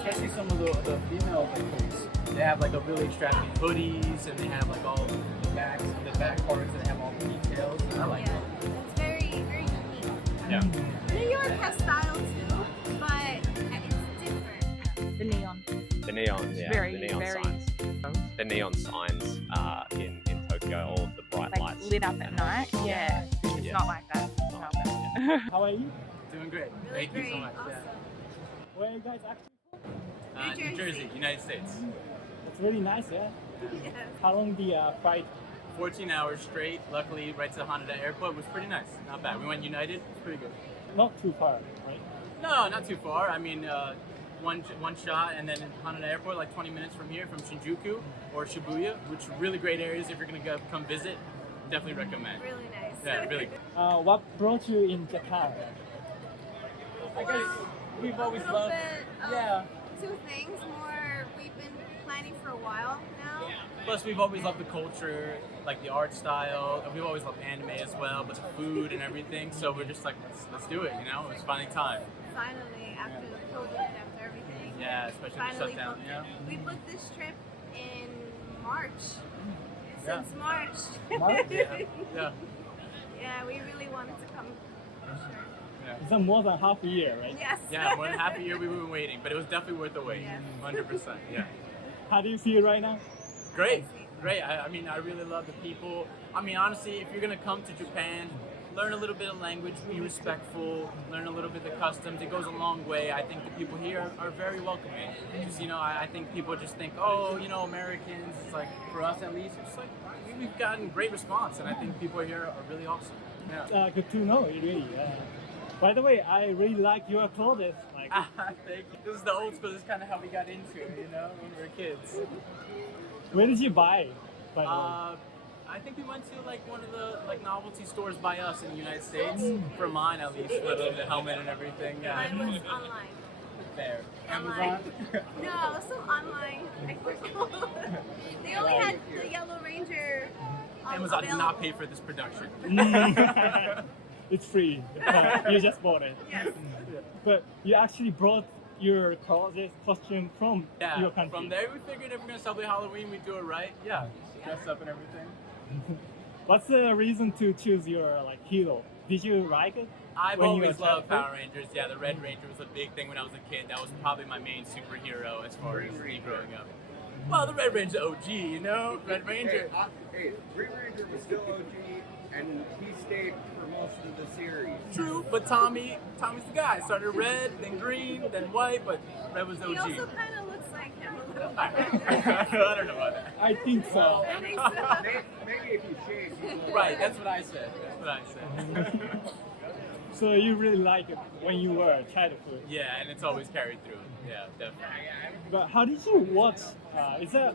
especially some of the female clothes. They have like a really extravagant hoodies, and they have like all the back parts that have all the details. I like Yeah, it. it's very, very unique. Yeah. New York has style too, but it's different. The neon. The neon, yeah, Very, the neon very- signs. The neon signs in Tokyo, all of the bright Like lights. lit up at night. Yeah. It's Yeah. not like that. It's not like that, yeah. How are you? Doing great. Really Thank great. you so much. Awesome. Where are you guys actually from? New New Jersey, United States. It's really nice, yeah? Yes. How long the flight? 14 hours straight. Luckily, right to the Haneda airport was pretty nice. Not bad. We went United. It's pretty good. Not too far, right? No, not too far. I mean, one shot, and then Haneda Airport, like 20 minutes from here, from Shinjuku or Shibuya, which are really great areas if you're gonna come visit. Definitely recommend. Really nice. Yeah, really good. What brought you in Japan? I guess we've A always little loved. bit of Yeah. two things. More, we've been planning for a while now. Plus, we've always loved the culture, like the art style. And we've always loved anime as well, but the food and everything. So we're just like, let's do it. You know, it's finally time. Finally, after the COVID and after everything. Yeah, especially the Finally shutdown. booked Yeah. it. We booked this trip in March. Yeah. Since March. March? Yeah. Yeah, we really wanted to come for sure. Yeah. It's more than half a year, right? Yes. Yeah, more than half a year we've been waiting, but it was definitely worth the wait. Yes. 100%. Yeah. How do you feel right now? Great, great. I mean, I really love the people. I mean, honestly, if you're gonna come to Japan, learn a little bit of language, be respectful, learn a little bit of the customs. It goes a long way. I think the people here are very welcoming. Just, you know, I think people just think, oh, you know, Americans. It's like, for us at least, it's like we've gotten great response, and I think people here are really awesome. Yeah. Good to know, really. By the way, I really like your clothes. Like, Thank you. This is the old school. This is kind of how we got into it, you know, when we were kids. where did you buy? By the way? I think we went to like one of the like novelty stores by us in the United States. For mine, at least, for the helmet and everything. Yeah. Mine was online. There. Online. No, it was some online. They only had the Yellow Ranger. Amazon did available. not pay for this production. It's free. You just bought it. Yes. But you actually brought your clothes costume from Yeah. your country. From there, we figured if we're gonna celebrate Halloween, we'd do it right. Yeah. Dress up and everything. What's the reason to choose your like hero? Did you like it? I've When you always were loved child? Power Rangers. Yeah, the Red Ranger was a big thing when I was a kid. That was probably my main superhero as far as me growing up. Well, the Red Ranger's OG, you know? Red Ranger. Hey, Green Ranger was still OG, and he stayed for most of the series. True, but Tommy's the guy. Started red, then green, then white, but red was He OG. also kind of looks like him a little I bit. don't know about that. I think so. I think so. Maybe if you shave, he's a little Right, that's what I said. That's what I said. So you really like it when you were a childhood. Yeah, and it's always carried through. Yeah, definitely. But how did you watch? Is that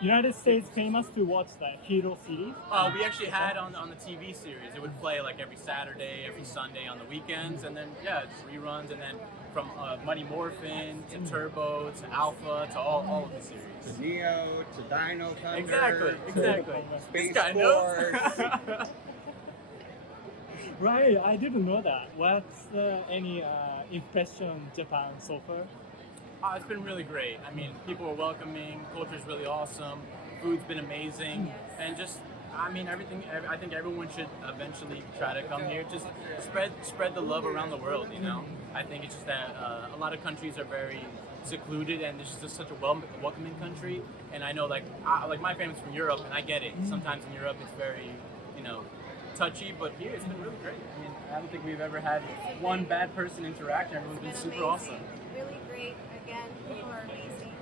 United States famous to watch the hero series? We actually had on the TV series. It would play like every Saturday, every Sunday on the weekends, and then yeah, just reruns, and then from Mighty Morphin to Turbo to Alpha to all of the series. To Neo, to Dino Thunder. Exactly. Space This guy knows. Right, I didn't know that. What's any impression Japan so far? It's been really great. I mean, people are welcoming, culture's really awesome, food's been amazing, and just, I mean, everything. I think everyone should eventually try to come here. Just spread the love around the world. You know, I think it's just that a lot of countries are very secluded, and it's just such a welcoming country. And I know, like my family's from Europe, and I get it. Sometimes in Europe, it's very, you know, touchy, but here it's been really great. I mean, I don't think we've ever had one bad person interact. Everyone's been super awesome. Really great. Again, people are amazing.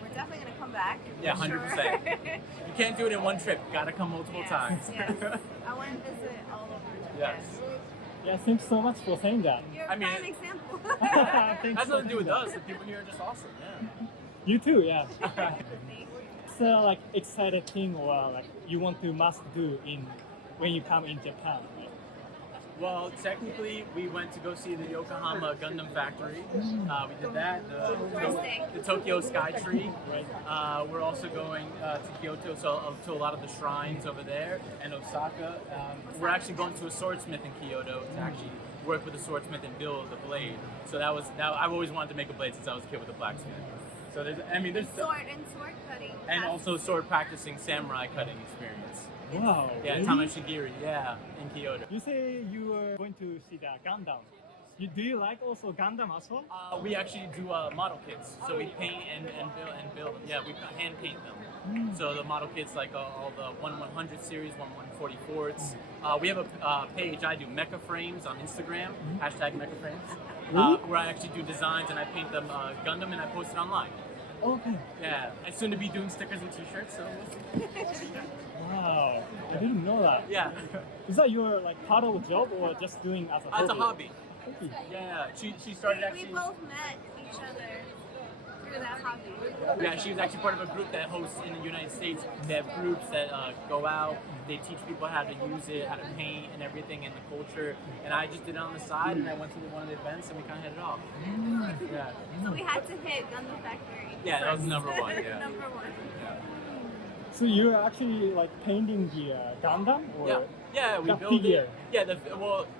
We're definitely gonna come back. Yeah, for 100%. sure. You can't do it in one trip. Gotta come multiple times. Yes. I want to visit all over Japan. Yes. Yeah, thanks so much for saying that. You're a I mean, prime example. Thanks Has for nothing to do with saying us. The people here are just awesome. Yeah. that. You too, yeah. What's like excited thing or like you want to must do when you come in Japan? Right? Well, technically, we went to go see the Yokohama Gundam factory. We did that. The Tokyo Sky Tree. We're also going to Kyoto, so to a lot of the shrines over there, and Osaka. We're actually going to a swordsmith in Kyoto to actually work with a swordsmith and build a blade. So I've always wanted to make a blade since I was a kid with a blacksmith. So there's Sword cutting. and also sword practicing samurai cutting experience. Wow. Yeah, really? Tamashigiri, yeah, in Kyoto. You say you were going to see the Gundam. Do you like also Gundam as well? We actually do model kits. So we paint and build. Yeah, we hand paint them. So the model kits like all the 1/100 series, 1/144s. We have a page I do, Mecha Frames on Instagram, hashtag Mecha Frames, where I actually do designs and I paint them Gundam and I post it online. Okay. Yeah, and soon to be doing stickers and t-shirts, so we'll see. Wow. I didn't know that. Yeah, Is that your like part of the job or just doing as a hobby? it's a hobby. Hobby. Yeah, she started We actually. both met each other through that hobby. Yeah, she was actually part of a group that hosts in the United States. They have groups that go out, they teach people how to use it, how to paint and everything and the culture. And I just did it on the side and I went to one of the events and we kind of hit it off. Yeah. So we had to hit Gundam Factory. Yeah, that was first. number one, yeah. Number one. So you're actually like painting the Gundam or Yeah, we the build figure? it. Yeah,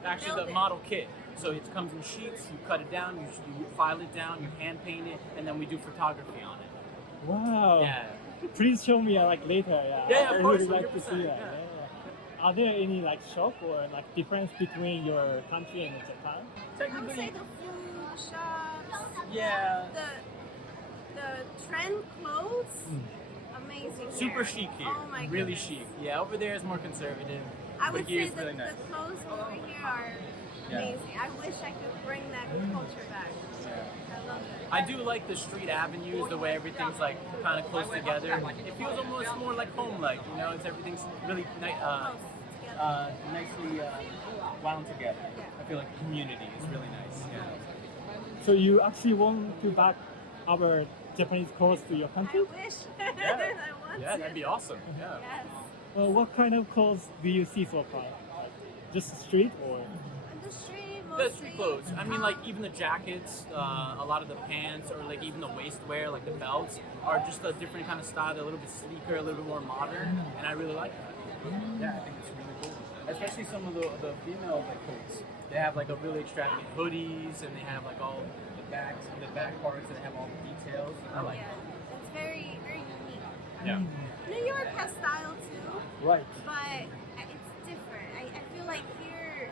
actually Build the it. model kit. So it comes in sheets, you cut it down, you file it down, you hand paint it, and then we do photography on it. Wow. Yeah. Please show me like later. Yeah, of I course, really like to see 100%, that. yeah. Yeah. Are there any like shop or like difference between your country and Japan? I would say Technically, the food shops, yeah. the trend clothes, amazing. Super here. chic here. Oh my Really goodness. chic. Yeah, over there is more conservative. I would but here say it's really nice. the clothes over here are amazing. I wish I could bring that culture back. I love it. I do like the street avenues, the way everything's like kind of close together. It feels almost more like home-like, you know. It's everything's really nicely wound together. I feel like the community is really nice. Yeah. So you actually want to back our Japanese clothes to your I country? wish. I want Yeah, to. that'd be awesome. Yeah. Yes. Well, what kind of clothes do you see so far? Like, just street or? On the street, The mostly. street clothes. I mean, like even the jackets, a lot of the pants, or like even the waistwear, like the belts, are just a different kind of style. They're a little bit sleeker, a little bit more modern, and I really like that. Yeah, I think it's really cool. Especially some of the female like coats. They have like a really extravagant hoodies, and they have like all the back parts, and they have all the details. I like Yeah, it. it's very, very unique. Yeah. New York has style too, Right. but it's different. I feel like here,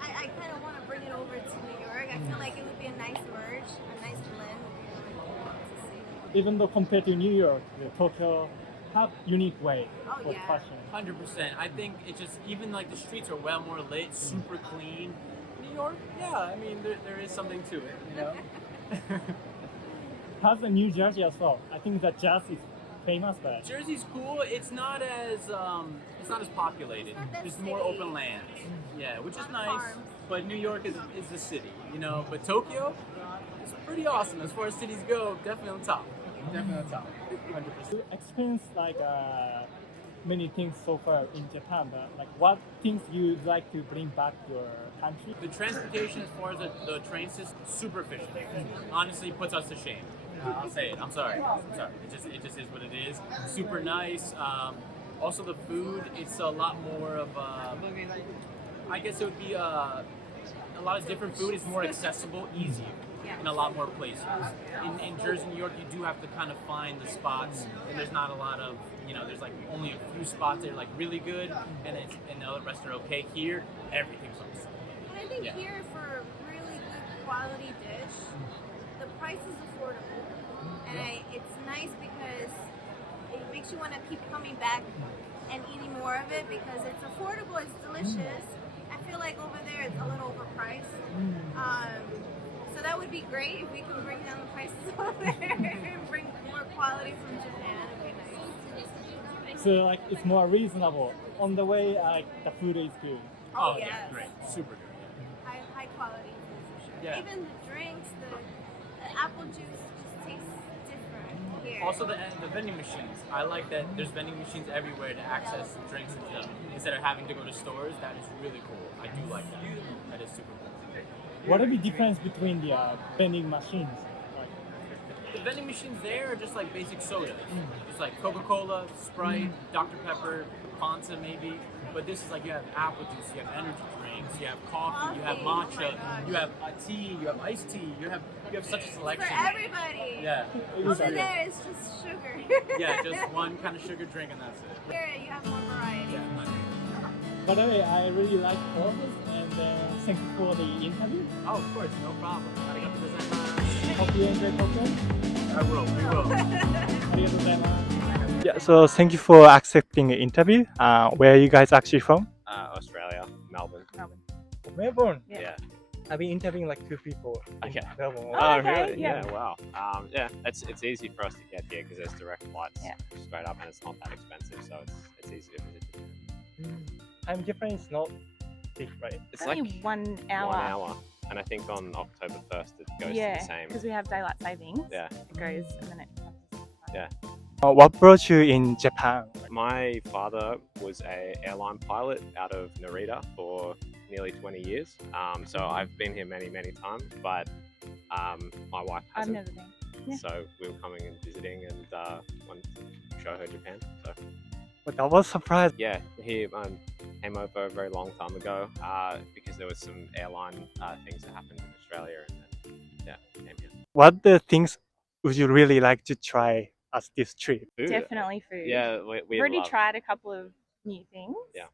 I kind of want to bring it over to New York. I feel like it would be a nice merge, a nice blend. Would be really cool to see. Even though compared to New York, Tokyo have unique way Oh, for yeah. fashion. 100%. I think it's just even like the streets are well more lit, super clean. New York, yeah. I mean, there is something to it, you know. Has a New Jersey as well. I think that jazz is famous there. Jersey's cool. It's not as populated. It's not that There's more city. open land. Yeah, which is Lot of nice. farms. But New York is the city, you know. But Tokyo, it's pretty awesome as far as cities go. Definitely on top. Definitely on top. 100%. You experience like many things so far in Japan, but like what things you'd like to bring back to your country? The transportation, as far as the train system, super efficient. Honestly, puts us to shame. I'll say it. I'm sorry. It just is what it is. Super nice. Also, the food. It's a lot more of. I guess it would be a lot of different food. It's more accessible, easier in a lot more places. In Jersey, New York, you do have to kind of find the spots, and there's not a lot of. There's like only a few spots that are like really good, and the other rest are okay. Here, everything's awesome. But I think Yeah. here for a really good quality dish, the price is affordable. And it's nice because it makes you want to keep coming back and eating more of it because it's affordable, it's delicious. I feel like over there it's a little overpriced. So that would be great if we can bring down the prices over there and bring more quality from Japan. It'd be nice. So like it's more reasonable. On the way, the food is good. Oh, yes. yeah, great, super good. Yeah. High quality food for sure. Yeah. Even the drinks, the apple juice just tastes different here. Also, the vending machines. I like that there's vending machines everywhere to access drinks and stuff instead of having to go to stores. That is really cool. I do like that. That is super cool. What are the difference between the vending machines? Like, The vending machines there are just like basic sodas. Just like Coca-Cola, Sprite, Dr. Pepper, Fanta maybe. But this is like you have apple juice, you have energy drink, drinks. You have coffee. You have Coffee, matcha. oh my You have tea. You have iced tea. You have such a selection. For everybody. Yeah. Over there is just sugar. Yeah, just one kind of sugar drink and that's it. Here you have more variety. Yeah. By the way, I really like all this, and thank you for the interview. Oh, of course, no problem. Arigatou gozaimasu. Hope you enjoy Tokyo. I will. We will. ありがとうございます。Yeah, so thank you for accepting the interview. Where are you guys actually from? Australia, Melbourne. Melbourne. Yeah. I've been interviewing like 2 people. In Okay. Melbourne. Oh, okay, really? yeah. Yeah. Wow. Yeah. It's easy for us to get here because there's direct flights Yeah. straight up, and it's not that expensive, so it's easy to visit. Time difference is not big, right? It's Only like 1 hour. 1 hour, and I think on October 1st it goes to Yeah, the same. because we have daylight savings. Yeah. It goes and then it comes. Yeah. What brought you in Japan? My father was a airline pilot out of Narita for nearly 20 years. So I've been here many times, but my wife I've hasn't. never been. Yeah. So we were coming and visiting and wanted to show her Japan. So But I was surprised. yeah, he came over a very long time ago because there was some airline things that happened in Australia, and then yeah, came here. What the things would you really like to try as this trip? Food. Definitely food. Yeah, we We've already love tried a couple of new things. Yeah.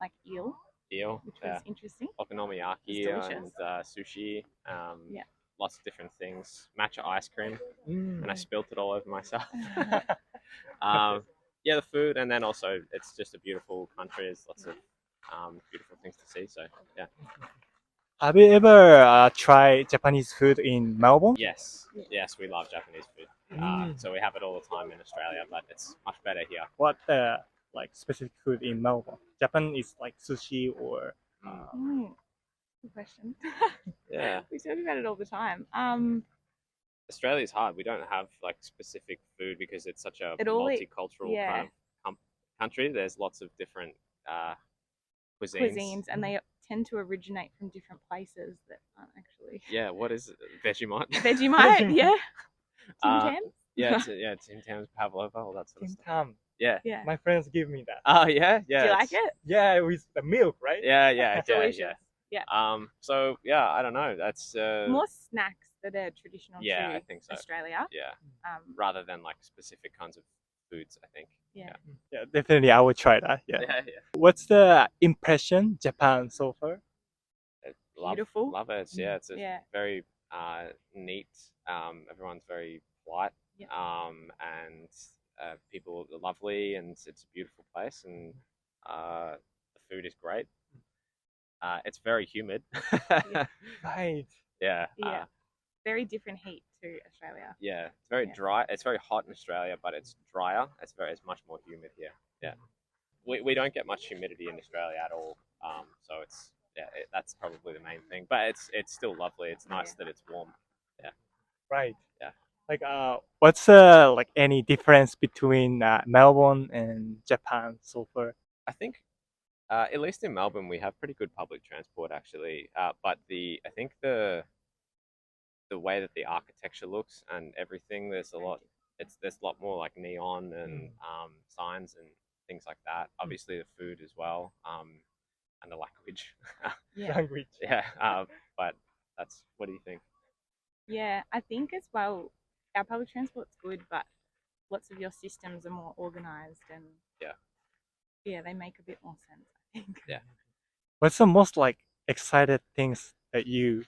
Like eel, eel, which was interesting. okonomiyaki It's and delicious. sushi. Yeah. Lots of different things. Matcha ice cream, and I Mm. spilt it all over myself. Yeah, the food, and then also it's just a beautiful country. There's lots of beautiful things to see. So yeah. Have you ever tried Japanese food in Melbourne? Yes, we love Japanese food. Mm. So we have it all the time in Australia, but it's much better here. What like specific food in Melbourne? Japan is like sushi or Good question. Yeah, We talk about it all the time. Australia's hard. We don't have like specific food because it's such a It all- multicultural yeah. kind of country. There's lots of different cuisines. Cuisines, and they tend to originate from different places that aren't actually Yeah, what is it? Vegemite? Vegemite. Yeah. Tim Uh, Tams? yeah, Tim Tams, pavlova, all that sort of Tim stuff. Tam. Yeah. Yeah. My friends give me that. Oh yeah, yeah. Do you like it's- it? Yeah, with the milk, right? Yeah, yeah, Delicious. yeah. So yeah, I don't know. That's More snacks that are traditional yeah, to I think so. Australia. Yeah, Um, rather than like specific kinds of foods, I think. yeah. Yeah, definitely I will try that. Yeah. yeah. What's the impression Japan so far? Beautiful. Love it. It's a Yeah. very neat. Everyone's very polite. Yeah. And people are lovely, and it's a beautiful place, and the food is great. It's very humid. Right. Yeah. Yeah. Very different heat to Australia. Yeah. It's very Yeah. dry. It's very hot in Australia, but it's drier. It's much more humid here. Yeah. We don't get much humidity in Australia at all. So it's that's probably the main thing. But it's still lovely. It's nice Yeah. that it's warm. Right. Yeah. Like what's like any difference between Melbourne and Japan so far? I think, at least in Melbourne, we have pretty good public transport actually. But I think the way that the architecture looks and everything, there's a lot more like neon and signs and things like that. Obviously, the food as well, and the language. Yeah. Language. Yeah. But what do you think? Yeah. I think as well, our public transport's good, but lots of your systems are more organized and yeah, they make a bit more sense, I think. Yeah. What's the most like excited things that you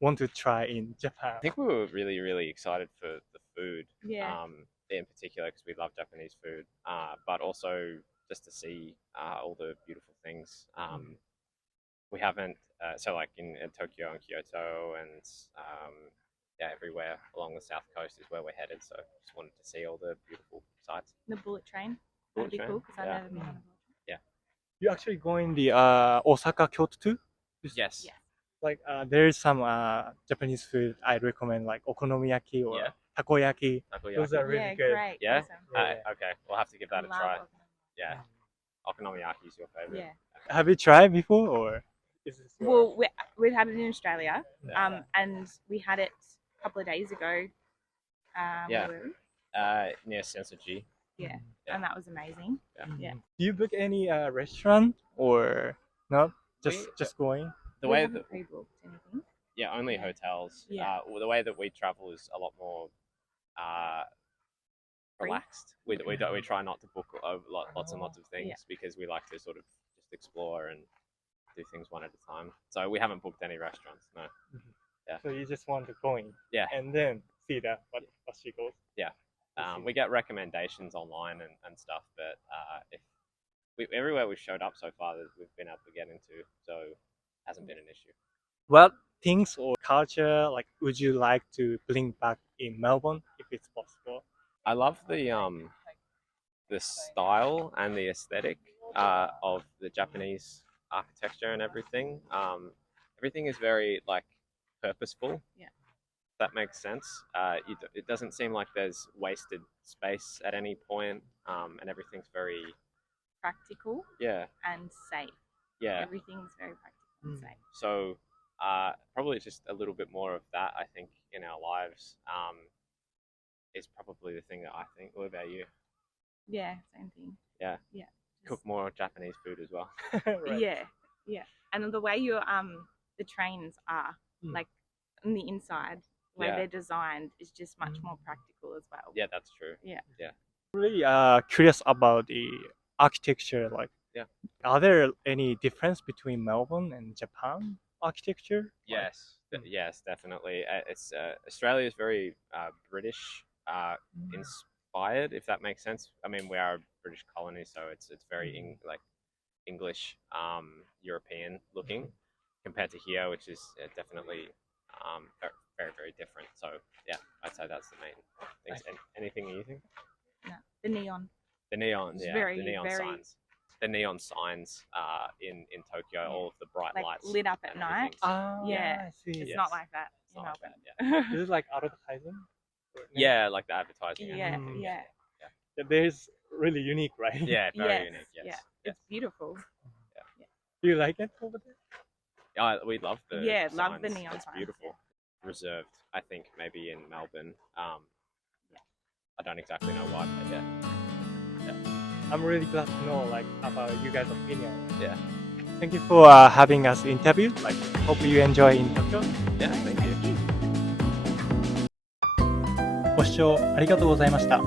want to try in Japan? I think we were really, really excited for the food. Yeah. In particular, because we love Japanese food, but also just to see all the beautiful things. We haven't, so like in Tokyo and Kyoto and everywhere along the south coast is where we're headed. So just wanted to see all the beautiful sights. The bullet train. Bullet That'd be train, cool because I've yeah. never been on a bullet train. You actually going the Osaka, Kyoto too? Yes. Yeah. Like there's some Japanese food I recommend, like okonomiyaki or Yeah. takoyaki. Takoyaki. Those are really Yeah, good. great. Yeah? Awesome. Yeah. Okay, we'll have to give that a Love try. okonomiyaki. Yeah. Okonomiyaki is your favorite. Yeah. Have you tried before or is this your... Well, we've had it in Australia, Yeah. and we had it a couple of days ago. Yeah. where were we? Near Sensoji. Yeah, Yeah. and that was amazing. Mm-hmm. Yeah. Do you book any restaurant or not just going. The We way haven't that pre-booked anything. yeah, only hotels. Yeah. Well, the way that we travel is a lot more Free? relaxed. We try not to book over lots and lots of things because we like to sort of just explore and do things one at a time. So we haven't booked any restaurants. No. So you just want to go in. Yeah. And then see that what she goes. We get recommendations online and stuff, but everywhere we've showed up so far, that we've been able to get into, so it hasn't been an issue. What things or culture like would you like to bring back in Melbourne if it's possible? I love the style and the aesthetic of the Japanese architecture and everything. Everything is very like purposeful. Yeah. If that makes sense. It doesn't seem like there's wasted space at any point, and everything's very Practical and safe. yeah. Everything's very practical and safe. So probably just a little bit more of that, I think, in our lives is probably the thing that I think. What about you? Yeah, same thing. Yeah. Yeah. Cook more Japanese food as well. Right. Yeah. And the way the trains are, like on the inside, the way they're designed is just much more practical as well. Yeah, that's true. Really curious about the architecture. Like, are there any difference between Melbourne and Japan architecture? Yes, yes, definitely. It's Australia is very British inspired, if that makes sense. I mean, we are a British colony, so it's very English, European looking compared to here, which is definitely very, very different. So yeah, I'd say that's the main things. Anything you think? No, the neon. The neons, It's yeah, very, the neon very- signs. The neon signs in Tokyo, all of the bright Like lights lit up at and night. everything. Yeah. I see. It's Yes. not like that It's in not like Melbourne. that, Is it like advertising? yeah, like the advertising. and Yeah, everything. yeah. There's really unique, right? Yeah, very Yes, unique. Yes. yeah. It's beautiful. Do you like it over there? Yeah, we love the Yeah, signs. love the neon It's signs, beautiful. Reserved, I think, maybe in Melbourne. I don't exactly know why, but yeah. I'm really glad to know like about you guys' opinion. Yeah. Thank you for having us interview. Like, hope you enjoy in Tokyo. Yeah, thank you. ご視聴ありがとうございました。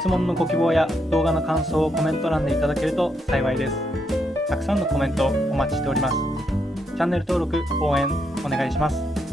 質問のご希望や動画の感想をコメント欄でいただけると幸いです。たくさんのコメントお待ちしております。チャンネル登録、応援お願いします。